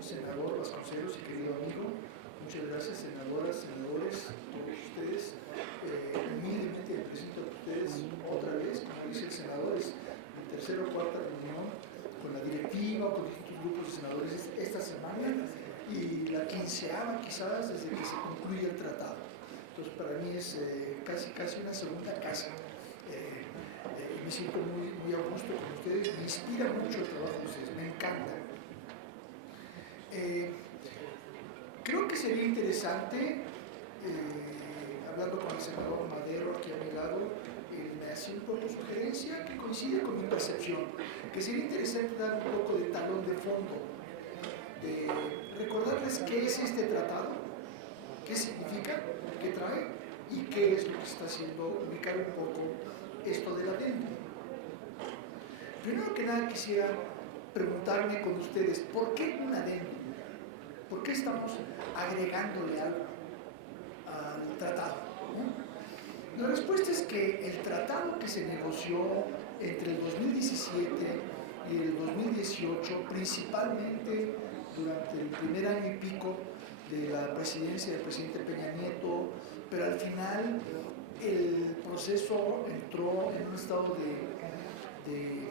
senador Vasconcelos y querido amigo. Muchas gracias, senadoras, senadores, todos ustedes. Humildemente me presento a ustedes otra vez, como dice el senador, es mi tercera o cuarta reunión con la directiva, con distintos grupos de senadores esta semana y la 15ª quizás desde que se concluye el tratado. Entonces para mí es casi una segunda casa. Me siento muy a gusto con ustedes, me inspira mucho el trabajo de ustedes, me encanta. Creo que sería interesante, hablando con el senador Madero aquí a mi lado, me hace un poco sugerencia que coincide con mi percepción, que sería interesante dar un poco de talón de fondo, de recordarles qué es este tratado, qué significa, qué trae y qué es lo que está haciendo, ubicar un poco esto del adendo. Primero que nada quisiera preguntarme con ustedes, ¿por qué un adendo? ¿Por qué estamos agregándole algo al tratado? La respuesta es que el tratado que se negoció entre el 2017 y el 2018, principalmente durante el primer año y pico de la presidencia del presidente Peña Nieto, pero al final el proceso entró en un estado de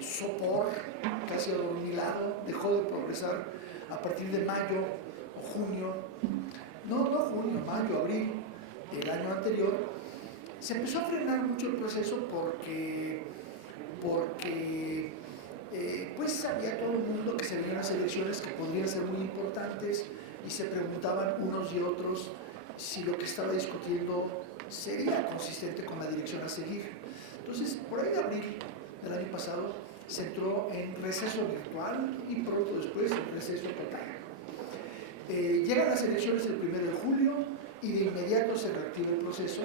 sopor, casi adormilado, dejó de progresar a partir de mayo o junio, mayo, abril del año anterior. Se empezó a frenar mucho el proceso porque pues sabía todo el mundo que se venían las elecciones que podrían ser muy importantes y se preguntaban unos y otros si lo que estaba discutiendo sería consistente con la dirección a seguir. Entonces, por ahí de abril del año pasado se entró en receso virtual y pronto después en receso total. Llegan las elecciones el 1 de julio y de inmediato se reactiva el proceso,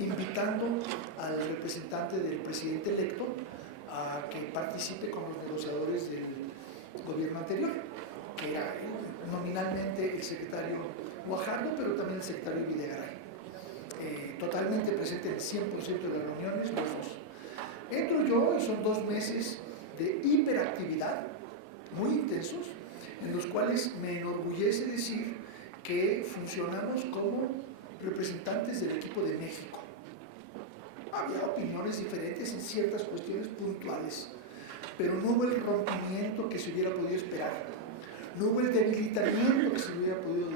invitando al representante del presidente electo a que participe con los negociadores del gobierno anterior, que era nominalmente el secretario Guajardo, pero también el secretario Videgaray. Totalmente presente en el 100% de las reuniones, los dos. Entro yo y son 2 meses de hiperactividad, muy intensos, en los cuales me enorgullece decir que funcionamos como representantes del equipo de México. Había opiniones diferentes en ciertas cuestiones puntuales, pero no hubo el rompimiento que se hubiera podido esperar, no hubo el debilitamiento que se hubiera podido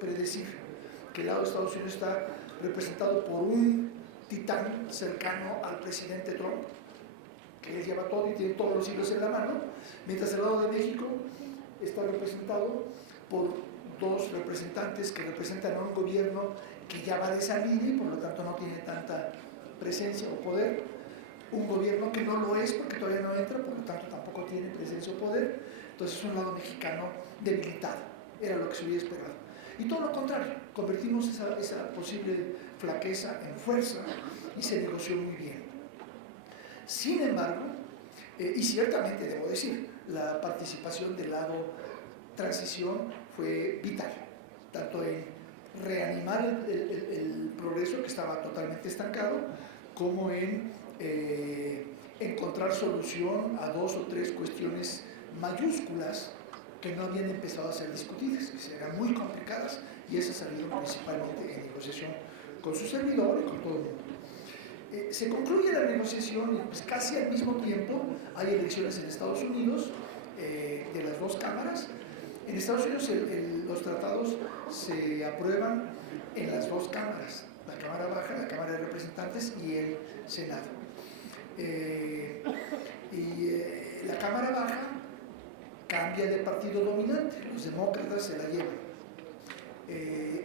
predecir, que el lado de Estados Unidos está representado por un titán cercano al presidente Trump, que él lleva todo y tiene todos los hilos en la mano, mientras el lado de México está representado por 2 representantes que representan a un gobierno que ya va de salida y por lo tanto no tiene tanta presencia o poder, un gobierno que no lo es porque todavía no entra, por lo tanto tampoco tiene presencia o poder, entonces es un lado mexicano debilitado, era lo que se hubiera esperado. Y todo lo contrario, convertimos esa posible flaqueza en fuerza y se negoció muy bien. Sin embargo, y ciertamente debo decir, la participación del lado transición fue vital, tanto en reanimar el progreso que estaba totalmente estancado, como en encontrar solución a 2 o 3 cuestiones mayúsculas que no habían empezado a ser discutidas, que eran muy complicadas, y esas salieron principalmente en negociación con su servidor y con todo el mundo. Se concluye la negociación y pues casi al mismo tiempo hay elecciones en Estados Unidos de las 2 cámaras. En Estados Unidos los tratados se aprueban en las 2 cámaras, la Cámara Baja, la Cámara de Representantes y el Senado. La Cámara Baja cambia de partido dominante, los demócratas se la llevan.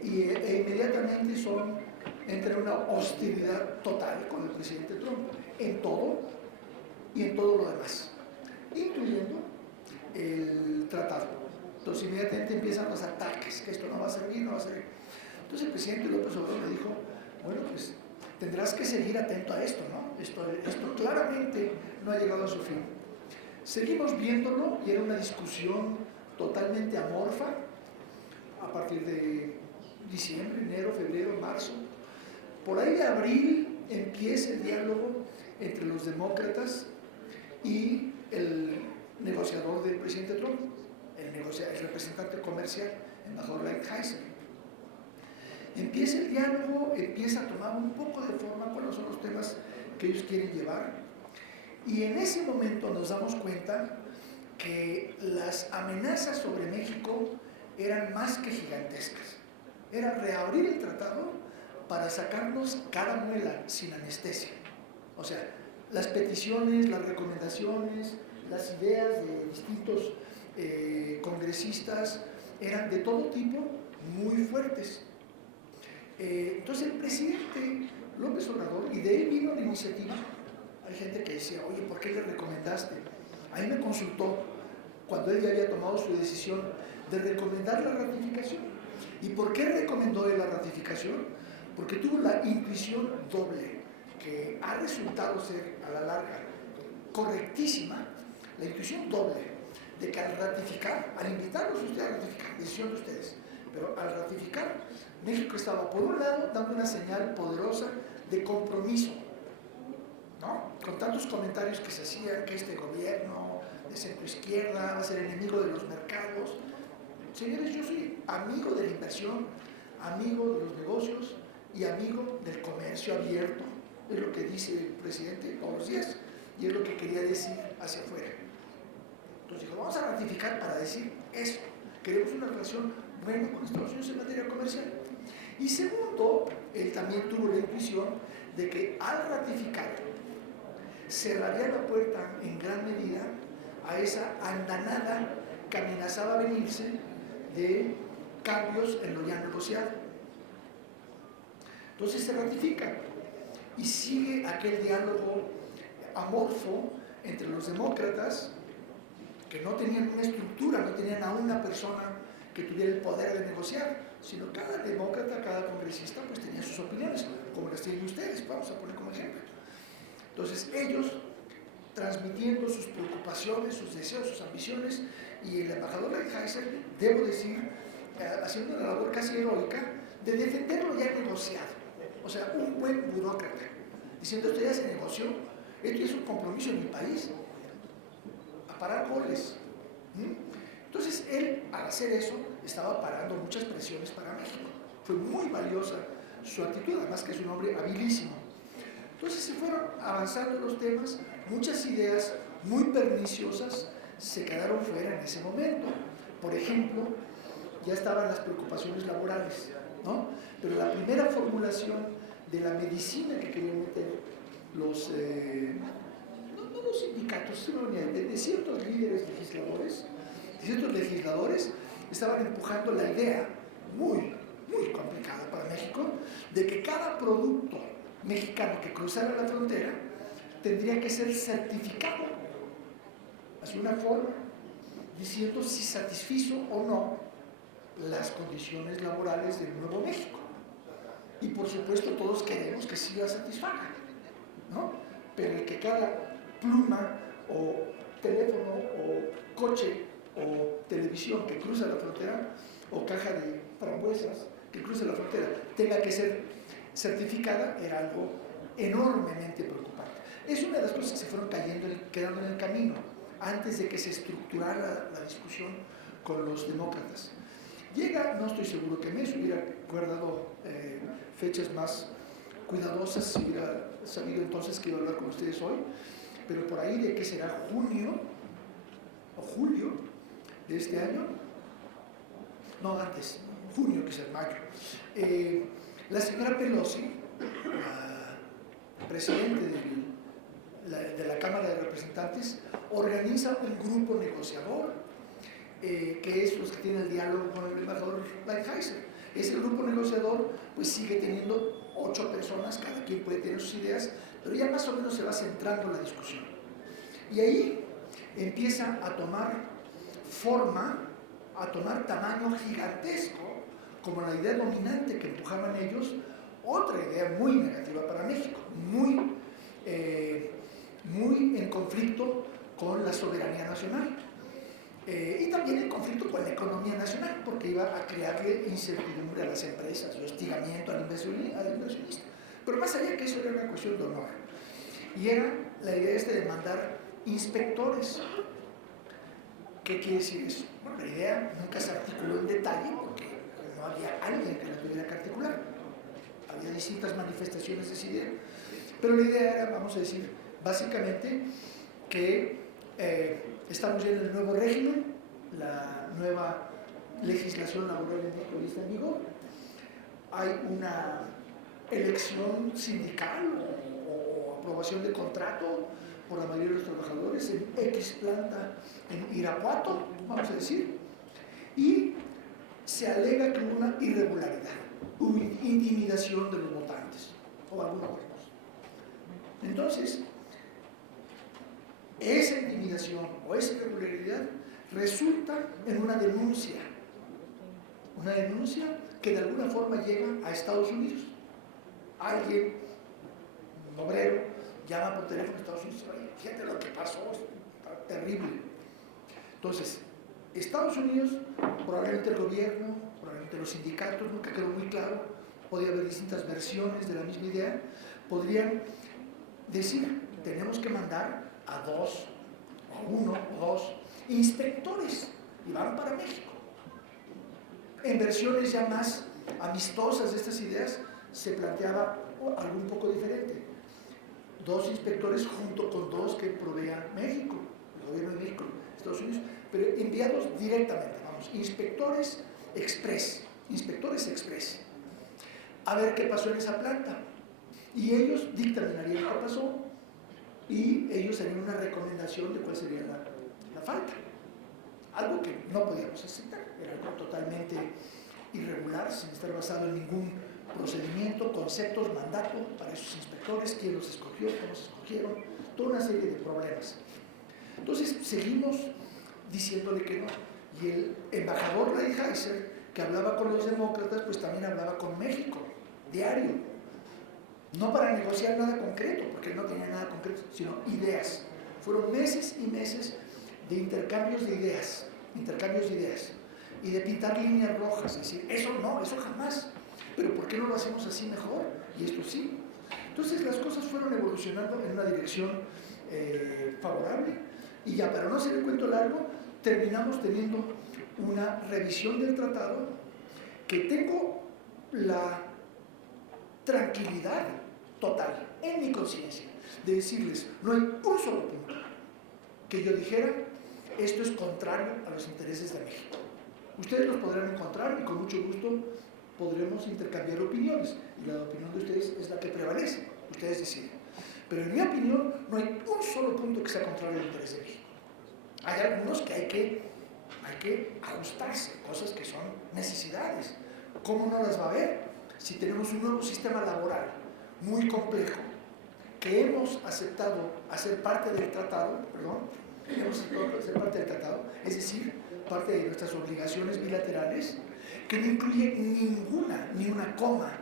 Inmediatamente entra en una hostilidad total con el presidente Trump, en todo y en todo lo demás, incluyendo el tratado. Entonces inmediatamente empiezan los ataques, que esto no va a servir, no va a servir. Entonces el presidente López Obrador me dijo, bueno, pues tendrás que seguir atento a esto, ¿no? Esto claramente no ha llegado a su fin. Seguimos viéndolo y era una discusión totalmente amorfa a partir de diciembre, enero, febrero, marzo. Por ahí de abril empieza el diálogo entre los demócratas y el negociador del presidente Trump. el representante comercial, embajador Lighthizer. Empieza el diálogo, empieza a tomar un poco de forma cuáles son los temas que ellos quieren llevar, y en ese momento nos damos cuenta que las amenazas sobre México eran más que gigantescas. Era reabrir el tratado para sacarnos cada muela sin anestesia. O sea, las peticiones, las recomendaciones, las ideas de distintos congresistas eran de todo tipo, muy fuertes. Entonces el presidente López Obrador, y de él vino la iniciativa, hay gente que decía, oye, ¿por qué le recomendaste? A mí me consultó cuando él ya había tomado su decisión de recomendar la ratificación. ¿Y por qué recomendó él la ratificación? Porque tuvo la intuición doble, que ha resultado ser a la larga correctísima, la intuición doble, de que al ratificar, al invitarlos a ustedes a ratificar, decisión de ustedes, pero al ratificar, México estaba por un lado dando una señal poderosa de compromiso, ¿no? Con tantos comentarios que se hacían, que este gobierno de centroizquierda va a ser enemigo de los mercados. Señores, yo soy amigo de la inversión, amigo de los negocios y amigo del comercio abierto. Es lo que dice el presidente todos los días y es lo que quería decir hacia afuera. Entonces dijo, vamos a ratificar para decir eso. Queremos una relación buena con Estados Unidos en materia comercial. Y segundo, él también tuvo la intuición de que al ratificar cerraría la puerta en gran medida a esa andanada que amenazaba venirse de cambios en lo ya negociado. Entonces se ratifica y sigue aquel diálogo amorfo entre los demócratas, que no tenían una estructura, no tenían a una persona que tuviera el poder de negociar, sino cada demócrata, cada congresista pues tenía sus opiniones, como las tienen ustedes, vamos a poner como ejemplo. Entonces ellos transmitiendo sus preocupaciones, sus deseos, sus ambiciones, y el embajador Lighthizer, debo decir, haciendo una labor casi heroica de defender lo ya negociado. O sea, un buen burócrata, diciendo esto ya se negoció, esto ya es un compromiso en mi país, a parar goles. Entonces él, al hacer eso, estaba parando muchas presiones para México. Fue muy valiosa su actitud, además que es un hombre habilísimo. Entonces se fueron avanzando los temas, muchas ideas muy perniciosas se quedaron fuera en ese momento. Por ejemplo, ya estaban las preocupaciones laborales, ¿no? Pero la primera formulación de la medicina que querían meter los, no los sindicatos, sino de ciertos líderes legisladores, estaban empujando la idea muy complicada para México, de que cada producto mexicano que cruzara la frontera tendría que ser certificado, así una forma, diciendo si satisfizo o no las condiciones laborales del Nuevo México. Y por supuesto todos queremos que sí la satisfagan, ¿no? Pero el que cada pluma o teléfono o coche o televisión que cruza la frontera o caja de frambuesas que cruza la frontera tenga que ser certificada era algo enormemente preocupante. Es una de las cosas que se fueron quedando en el camino antes de que se estructurara la discusión con los demócratas. Llega, no estoy seguro que mes, hubiera guardado fechas más cuidadosas si hubiera sabido entonces que iba a hablar con ustedes hoy, pero por ahí de que será junio o julio de este año, no antes, junio, que será mayo, la señora Pelosi, presidente de la Cámara de Representantes, organiza un grupo negociador, que es los que tienen el diálogo con el embajador Lighthizer. Ese grupo negociador pues sigue teniendo 8 personas, cada quien puede tener sus ideas, pero ya más o menos se va centrando la discusión. Y ahí empieza a tomar forma, a tomar tamaño gigantesco, como la idea dominante que empujaban ellos, otra idea muy negativa para México, muy en conflicto con la soberanía nacional. Y también en conflicto con la economía nacional, porque iba a crearle incertidumbre a las empresas y hostigamiento al inversionista. Pero más allá que eso era una cuestión de honor. Y era la idea de mandar inspectores. ¿Qué quiere decir eso? Bueno, la idea nunca se articuló en detalle porque no había alguien que la tuviera que articular. Había distintas manifestaciones de esa idea, pero la idea era, vamos a decir, básicamente que estamos ya en el nuevo régimen, la nueva legislación laboral en México ya está en vigor, hay una elección sindical o aprobación de contrato por la mayoría de los trabajadores en X planta en Irapuato, vamos a decir, y se alega que hubo una irregularidad, hubo intimidación de los votantes o alguna cosa. Entonces, esa intimidación o esa irregularidad resulta en una denuncia que de alguna forma llega a Estados Unidos. Alguien, un obrero, llama por teléfono a Estados Unidos y dice, fíjate lo que pasó, está terrible. Entonces, Estados Unidos, probablemente el gobierno, probablemente los sindicatos, nunca quedó muy claro, podía haber distintas versiones de la misma idea, podrían decir, tenemos que mandar a uno o dos inspectores y van para México. En versiones ya más amistosas de estas ideas se planteaba algo un poco diferente. 2 inspectores junto con 2 que provean México, el gobierno de México, Estados Unidos, pero enviados directamente, vamos, inspectores express, a ver qué pasó en esa planta. Y ellos dictaminarían qué pasó y ellos harían una recomendación de cuál sería la falta. Algo que no podíamos aceptar, era algo totalmente irregular, sin estar basado en ningún procedimiento, conceptos, mandato para esos inspectores, quién los escogió, cómo se escogieron, toda una serie de problemas. Entonces seguimos diciéndole que no. Y el embajador Lighthizer, que hablaba con los demócratas, pues también hablaba con México, diario. No para negociar nada concreto, porque no tenía nada concreto, sino ideas. Fueron meses y meses de intercambios de ideas, y de pintar líneas rojas, es decir, eso no, eso jamás, pero ¿por qué no lo hacemos así mejor? Y esto sí. Entonces las cosas fueron evolucionando en una dirección favorable, y ya para no hacer el cuento largo, terminamos teniendo una revisión del tratado que tengo la tranquilidad total en mi conciencia de decirles, no hay un solo punto que yo dijera, esto es contrario a los intereses de México. Ustedes los podrán encontrar y con mucho gusto podremos intercambiar opiniones, y la opinión de ustedes es la que prevalece, ustedes deciden. Pero en mi opinión no hay un solo punto que sea contrario al interés de México. Hay algunos que hay que ajustarse, cosas que son necesidades. ¿Cómo no las va a haber si tenemos un nuevo sistema laboral muy complejo que hemos aceptado hacer parte del tratado, es decir, parte de nuestras obligaciones bilaterales, que no incluye ni una coma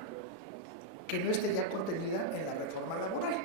que no esté ya contenida en la reforma laboral?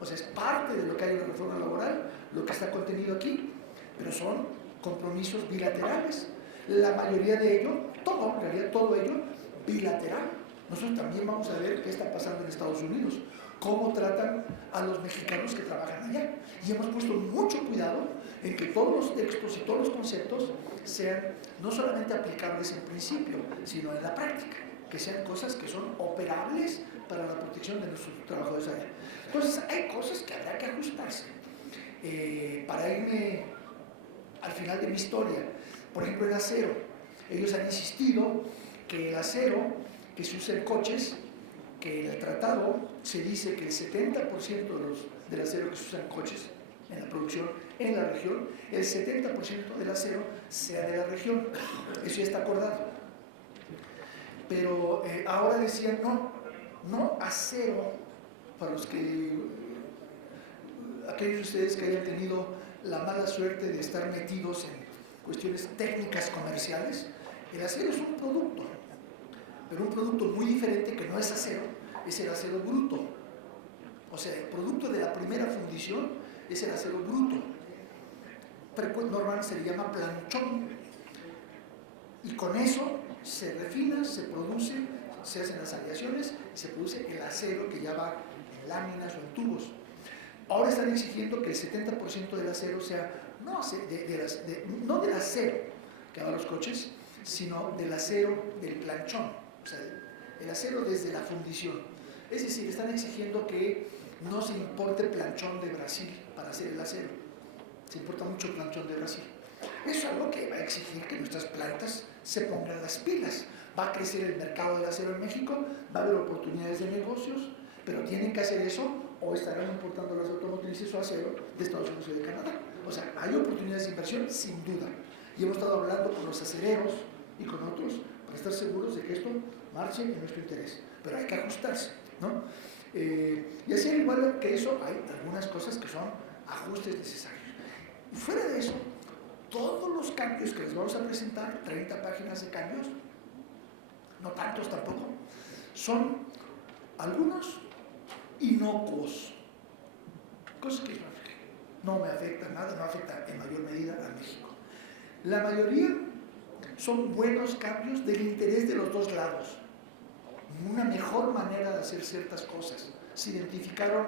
O sea, es parte de lo que hay en la reforma laboral, lo que está contenido aquí, pero son compromisos bilaterales. La mayoría de ello, en realidad todo ello, bilateral. Nosotros también vamos a ver qué está pasando en Estados Unidos, cómo tratan a los mexicanos que trabajan allá. Y hemos puesto mucho cuidado en que todos los textos y todos los conceptos sean no solamente aplicables en principio, sino en la práctica, que sean cosas que son operables para la protección de nuestros trabajadores allá. Entonces, hay cosas que habrá que ajustarse. Para irme al final de mi historia, por ejemplo, el acero. Ellos han insistido que el acero que se usa en coches, que en el tratado se dice que el 70% del acero que se usa en coches, en la producción, en la región, el 70% del acero sea de la región. Eso ya está acordado. Pero ahora decían, no acero, para aquellos de ustedes que hayan tenido la mala suerte de estar metidos en cuestiones técnicas comerciales, el acero es un producto, pero un producto muy diferente que no es acero, es el acero bruto. O sea, el producto de la primera fundición es el acero bruto. Normalmente se le llama planchón. Y con eso se refina, se produce, se hacen las aleaciones y se produce el acero que ya va en láminas o en tubos. Ahora están exigiendo que el 70% del acero sea no del acero que va a los coches, sino del acero del planchón, o sea, el acero desde la fundición. Es decir, están exigiendo que no se importe planchón de Brasil para hacer el acero. Se importa mucho planchón de Brasil. Eso es algo que va a exigir que nuestras plantas se pongan las pilas. Va a crecer el mercado del acero en México, va a haber oportunidades de negocios, pero tienen que hacer eso o estarán importando las automotrices o acero de Estados Unidos y de Canadá. O sea, hay oportunidades de inversión sin duda. Y hemos estado hablando con los acereros y con otros para estar seguros de que esto marche en nuestro interés. Pero hay que ajustarse, ¿no? Y así, al igual que eso, hay algunas cosas que son ajustes necesarios. Y fuera de eso, todos los cambios que les vamos a presentar, 30 páginas de cambios, no tantos tampoco, son algunos inocuos, cosas que no me afectan nada, no afecta en mayor medida a México. La mayoría son buenos cambios del interés de los dos lados, una mejor manera de hacer ciertas cosas. Se identificaron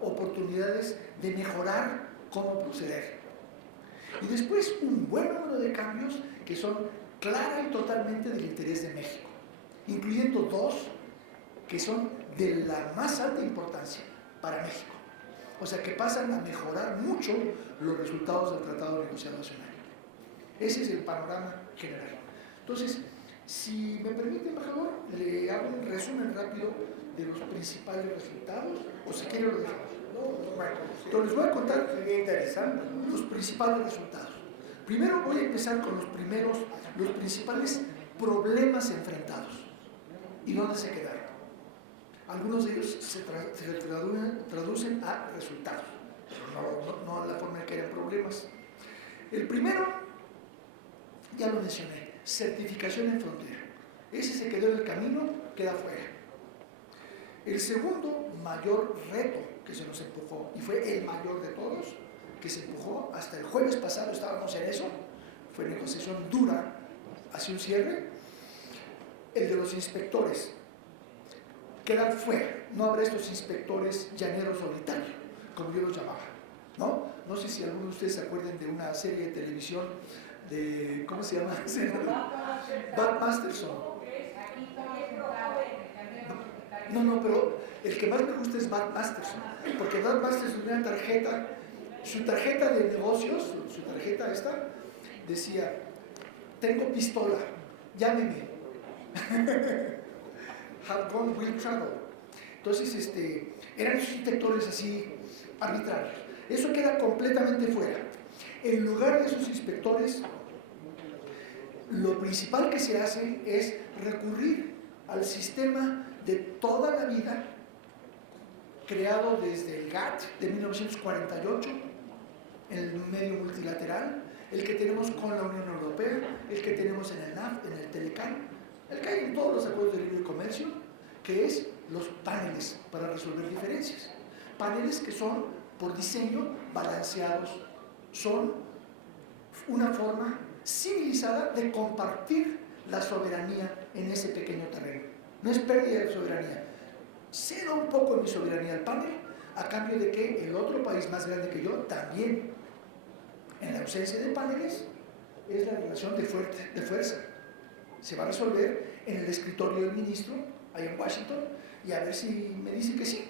oportunidades de mejorar cómo proceder. Y después un buen número de cambios que son clara y totalmente del interés de México, incluyendo dos que son de la más alta importancia para México. O sea, que pasan a mejorar mucho los resultados del Tratado Negociado Nacional. Ese es el panorama general. Entonces, si me permite, embajador, le hago un resumen rápido de los principales resultados, o si quiere lo dejamos. Bueno, entonces les voy a contar los principales resultados. Primero voy a empezar con los principales problemas enfrentados y dónde se quedaron. Algunos de ellos se traducen a resultados, pero no en la forma en que eran problemas. El primero, ya lo mencioné, certificación en frontera. Ese se quedó en el camino, queda fuera. El segundo mayor reto que se nos empujó, y fue el mayor de todos, que se empujó hasta el jueves pasado, estábamos en eso, fue negociación dura hacia un cierre, el de los inspectores. Quedan fuera, no habrá estos inspectores llaneros solitarios, como yo los llamaba, ¿no? No sé si algunos de ustedes se acuerdan de una serie de televisión de, ¿cómo se llama? Bat Masterson. No, pero el que más me gusta es Bat Masterson, porque Bat Masterson tenía una tarjeta, su tarjeta de negocios, su tarjeta esta, decía, tengo pistola, llámeme. Have gone, will travel. Entonces, eran esos inspectores así arbitrarios. Eso queda completamente fuera. En lugar de esos inspectores, lo principal que se hace es recurrir al sistema de toda la vida, creado desde el GATT de 1948, en el medio multilateral, el que tenemos con la Unión Europea, el que tenemos en el NAFTA, en el TELECAN, el que hay en todos los acuerdos de libre comercio, que es los paneles para resolver diferencias. Paneles que son, por diseño, balanceados, son una forma civilizada de compartir la soberanía en ese pequeño terreno. No es pérdida de soberanía. Cedo un poco de mi soberanía al panel, a cambio de que el otro país más grande que yo también, en la ausencia de paneles, es la relación de fuerza. Se va a resolver en el escritorio del ministro, ahí en Washington, y a ver si me dice que sí.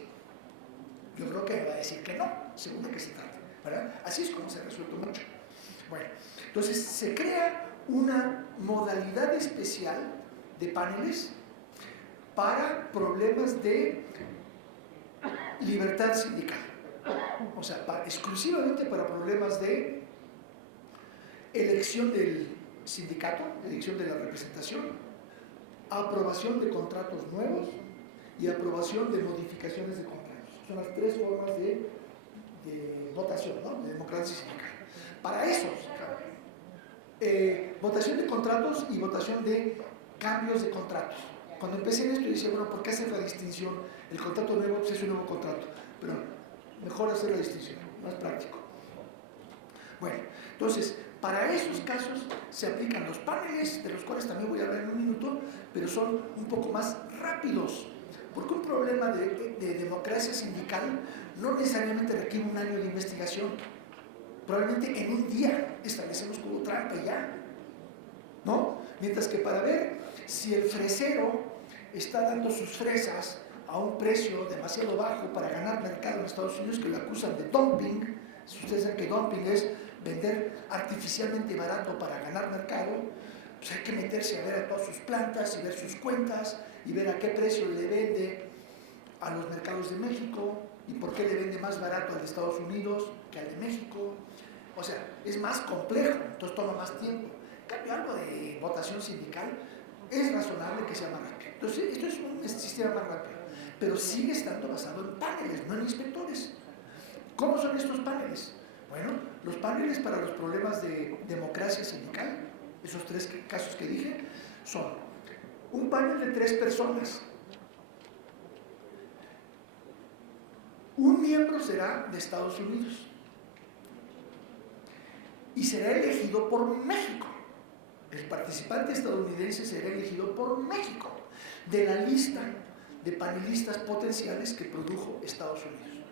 Yo creo que me va a decir que no, según de qué se trata, ¿verdad? Así es como se ha resuelto mucho. Bueno, entonces se crea una modalidad especial de paneles para problemas de libertad sindical. O sea, exclusivamente para problemas de elección del sindicato, elección de la representación, aprobación de contratos nuevos y aprobación de modificaciones de contratos. Son las tres formas de votación, ¿no? De democracia sindical. Para eso, votación de contratos y votación de cambios de contratos. Cuando empecé en esto, yo decía, bueno, ¿por qué hacer la distinción? El contrato nuevo pues es un nuevo contrato, pero mejor hacer la distinción, más práctico. Bueno, entonces, para esos casos se aplican los paneles, de los cuales también voy a hablar en un minuto, pero son un poco más rápidos, porque un problema de democracia sindical no necesariamente requiere un año de investigación. Probablemente en un día establecemos que hubo trampa y ya, ¿no? Mientras que para ver si el fresero está dando sus fresas a un precio demasiado bajo para ganar mercado en Estados Unidos, que lo acusan de dumping. Si ustedes saben que dumping es vender artificialmente barato para ganar mercado, pues hay que meterse a ver a todas sus plantas y ver sus cuentas y ver a qué precio le vende a los mercados de México y por qué le vende más barato al de Estados Unidos que al de México. O sea, es más complejo, entonces toma más tiempo. En cambio, algo de votación sindical es razonable que sea más rápido. Entonces, esto es un sistema más rápido, pero sigue estando basado en paneles, no en inspectores. ¿Cómo son estos paneles? Bueno, los paneles para los problemas de democracia sindical, esos tres casos que dije, son un panel de 3 personas. Un miembro será de Estados Unidos y será elegido por México. El participante estadounidense será elegido por México de la lista de panelistas potenciales que produjo Estados Unidos.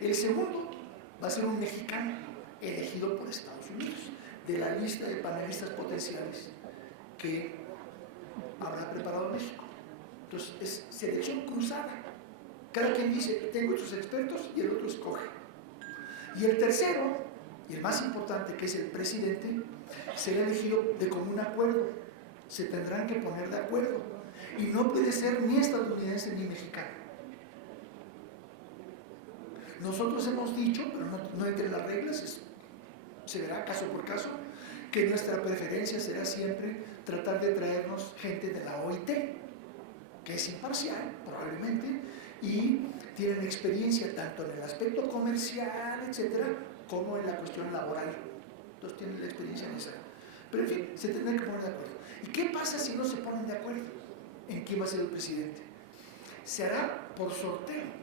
El segundo va a ser un mexicano elegido por Estados Unidos de la lista de panelistas potenciales que habrá preparado México. Entonces es selección cruzada. Cada quien dice, tengo estos expertos, y el otro escoge. Y el tercero, y el más importante, que es el presidente, será elegido de común acuerdo. Se tendrán que poner de acuerdo. Y no puede ser ni estadounidense ni mexicano. Nosotros hemos dicho, pero no entre las reglas, se verá caso por caso, que nuestra preferencia será siempre tratar de traernos gente de la OIT, que es imparcial, probablemente, y tienen experiencia tanto en el aspecto comercial, etcétera, como en la cuestión laboral. Entonces tienen la experiencia en esa. Pero en fin, se tendrán que poner de acuerdo. ¿Y qué pasa si no se ponen de acuerdo en quién va a ser el presidente? Se hará por sorteo.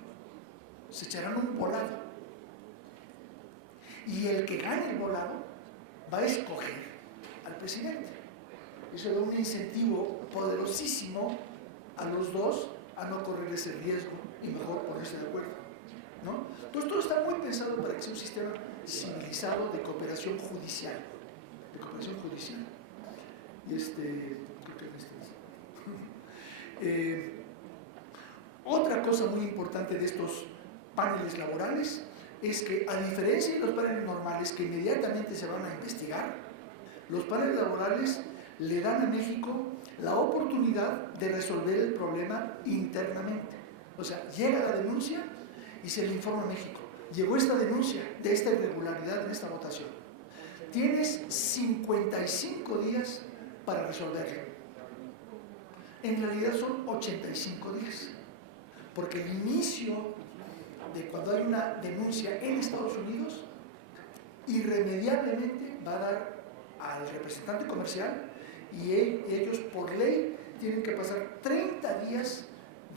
Se echarán un volado. Y el que gane el volado va a escoger al presidente. Eso da un incentivo poderosísimo a los dos a no correr ese riesgo y mejor ponerse de acuerdo, ¿no? Entonces todo está muy pensado para que sea un sistema civilizado de cooperación judicial. De cooperación judicial. Y creo que otra cosa muy importante de estos paneles laborales es que, a diferencia de los paneles normales que inmediatamente se van a investigar, los paneles laborales le dan a México la oportunidad de resolver el problema internamente. O sea, llega la denuncia y se le informa a México. Llegó esta denuncia de esta irregularidad en esta votación. Tienes 55 días para resolverlo. En realidad son 85 días. Porque el inicio de cuando hay una denuncia en Estados Unidos, irremediablemente va a dar al representante comercial y ellos por ley tienen que pasar 30 días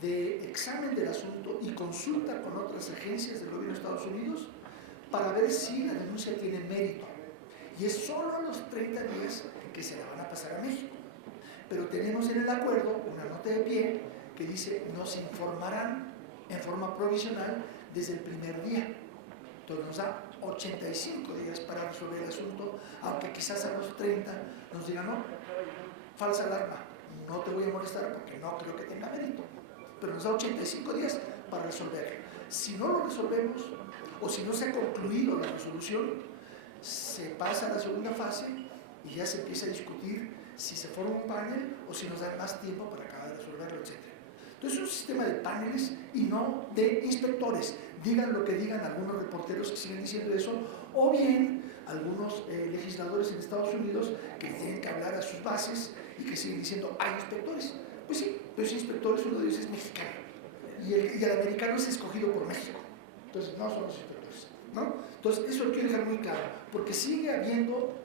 de examen del asunto y consulta con otras agencias del gobierno de Estados Unidos para ver si la denuncia tiene mérito. Y es solo a los 30 días que se la van a pasar a México. Pero tenemos en el acuerdo una nota de pie que dice nos informarán en forma provisional desde el primer día. Entonces nos da 85 días para resolver el asunto, aunque quizás a los 30 nos digan, no, falsa alarma, no te voy a molestar porque no creo que tenga mérito. Pero nos da 85 días para resolverlo. Si no lo resolvemos, o si no se ha concluido la resolución, se pasa a la segunda fase y ya se empieza a discutir si se forma un panel o si nos dan más tiempo para acabar de resolverlo, etc. Entonces es un sistema de paneles y no de inspectores. Digan lo que digan algunos reporteros que siguen diciendo eso, o bien algunos legisladores en Estados Unidos que tienen que hablar a sus bases y que siguen diciendo, hay inspectores. Pues sí, los inspectores, uno de ellos es mexicano y el americano es escogido por México. Entonces no son los inspectores, ¿no? Entonces eso lo quiero dejar muy claro, porque sigue habiendo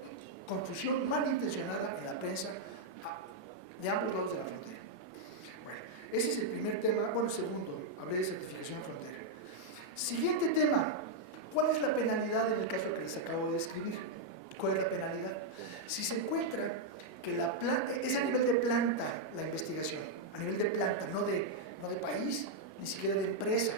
confusión malintencionada en la prensa de ambos lados de la frontera. Bueno, ese es el primer tema. Bueno, segundo, hablé de certificación de frontera. Siguiente tema, ¿cuál es la penalidad en el caso que les acabo de describir? ¿Cuál es la penalidad? Si se encuentra que la planta, es a nivel de planta la investigación, a nivel de planta, no de país, ni siquiera de empresa,